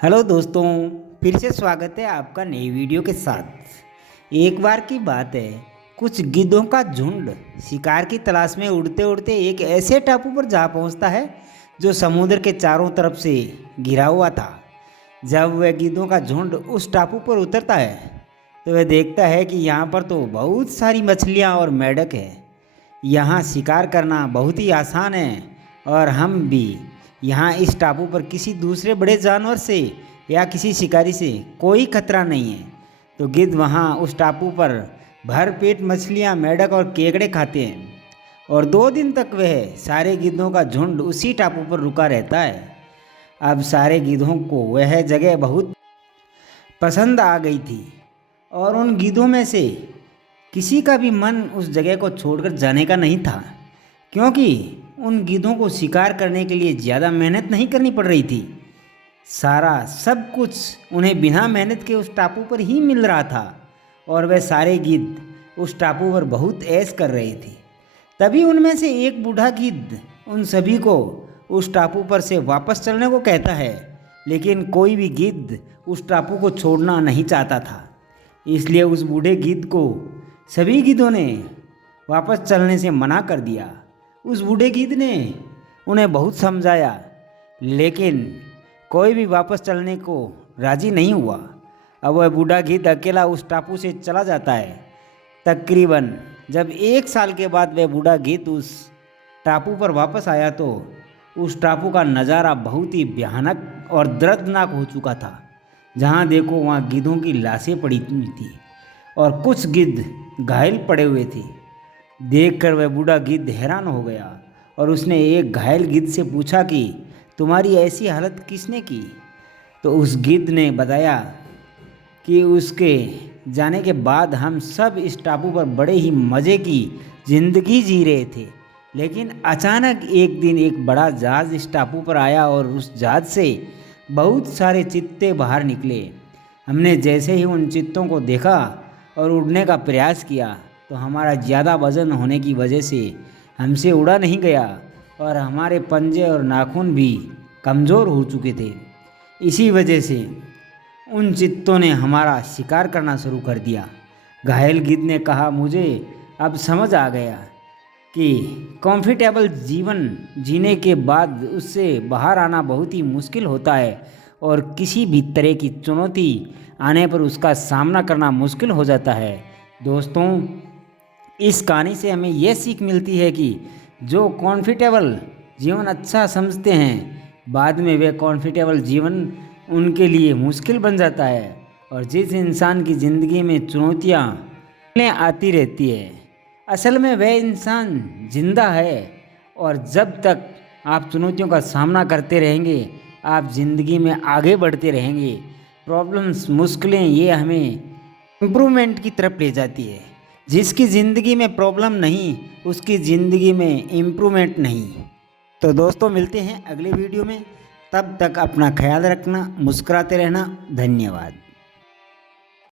Hello दोस्तों, फिर से स्वागत है आपका नई वीडियो के साथ। एक बार की बात है, कुछ गिद्धों का झुंड शिकार की तलाश में उड़ते उड़ते एक ऐसे टापू पर जा पहुंचता है जो समुद्र के चारों तरफ से घिरा हुआ था। जब वह गिद्धों का झुंड उस टापू पर उतरता है तो वह देखता है कि यहाँ पर तो बहुत सारी मछलियाँ और मेंढक है। यहाँ शिकार करना बहुत ही आसान है और हम भी यहाँ इस टापू पर किसी दूसरे बड़े जानवर से या किसी शिकारी से कोई खतरा नहीं है। तो गिद्ध वहाँ उस टापू पर भर पेट मछलियाँ, मेंढक और केकड़े खाते हैं और 2 दिन तक वह सारे गिद्धों का झुंड उसी टापू पर रुका रहता है। अब सारे गिद्धों को वह जगह बहुत पसंद आ गई थी और उन गिद्धों में से किसी का भी मन उस जगह को छोड़कर जाने का नहीं था, क्योंकि उन गिद्धों को शिकार करने के लिए ज़्यादा मेहनत नहीं करनी पड़ रही थी। सारा सब कुछ उन्हें बिना मेहनत के उस टापू पर ही मिल रहा था और वह सारे गिद्ध उस टापू पर बहुत ऐश कर रहे थे। तभी उनमें से एक बूढ़ा गिद्ध उन सभी को उस टापू पर से वापस चलने को कहता है, लेकिन कोई भी गिद्ध उस टापू को छोड़ना नहीं चाहता था। इसलिए उस बूढ़े गिद्ध को सभी गिद्धों ने वापस चलने से मना कर दिया। उस बूढ़े गिद्ध ने उन्हें बहुत समझाया, लेकिन कोई भी वापस चलने को राजी नहीं हुआ। अब वह बूढ़ा गिद्ध अकेला उस टापू से चला जाता है। तकरीबन जब 1 साल के बाद वह बूढ़ा गिद्ध उस टापू पर वापस आया तो उस टापू का नज़ारा बहुत ही भयानक और दर्दनाक हो चुका था। जहाँ देखो वहाँ गिद्धों की लाशें पड़ी हुई थी और कुछ गिद्ध घायल पड़े हुए थे। देखकर वह बूढ़ा गिद्ध हैरान हो गया और उसने एक घायल गिद्ध से पूछा कि तुम्हारी ऐसी हालत किसने की। तो उस गिद्ध ने बताया कि उसके जाने के बाद हम सब इस टापू पर बड़े ही मज़े की ज़िंदगी जी रहे थे, लेकिन अचानक एक दिन एक बड़ा जहाज़ इस टापू पर आया और उस जहाज़ से बहुत सारे चित्ते बाहर निकले। हमने जैसे ही उन चित्तों को देखा और उड़ने का प्रयास किया तो हमारा ज़्यादा वज़न होने की वजह से हमसे उड़ा नहीं गया और हमारे पंजे और नाखून भी कमज़ोर हो चुके थे। इसी वजह से उन चित्तों ने हमारा शिकार करना शुरू कर दिया। घायल गिद्ध ने कहा, मुझे अब समझ आ गया कि कंफर्टेबल जीवन जीने के बाद उससे बाहर आना बहुत ही मुश्किल होता है और किसी भी तरह की चुनौती आने पर उसका सामना करना मुश्किल हो जाता है। दोस्तों, इस कहानी से हमें यह सीख मिलती है कि जो कंफर्टेबल जीवन अच्छा समझते हैं, बाद में वह कंफर्टेबल जीवन उनके लिए मुश्किल बन जाता है। और जिस इंसान की ज़िंदगी में चुनौतियाँ आती रहती है, असल में वह इंसान जिंदा है। और जब तक आप चुनौतियों का सामना करते रहेंगे, आप ज़िंदगी में आगे बढ़ते रहेंगे। प्रॉब्लम्स, मुश्किलें, ये हमें इम्प्रूवमेंट की तरफ ले जाती है। जिसकी ज़िंदगी में प्रॉब्लम नहीं, उसकी ज़िंदगी में इम्प्रूवमेंट नहीं। तो दोस्तों, मिलते हैं अगले वीडियो में। तब तक अपना ख्याल रखना, मुस्कुराते रहना। धन्यवाद।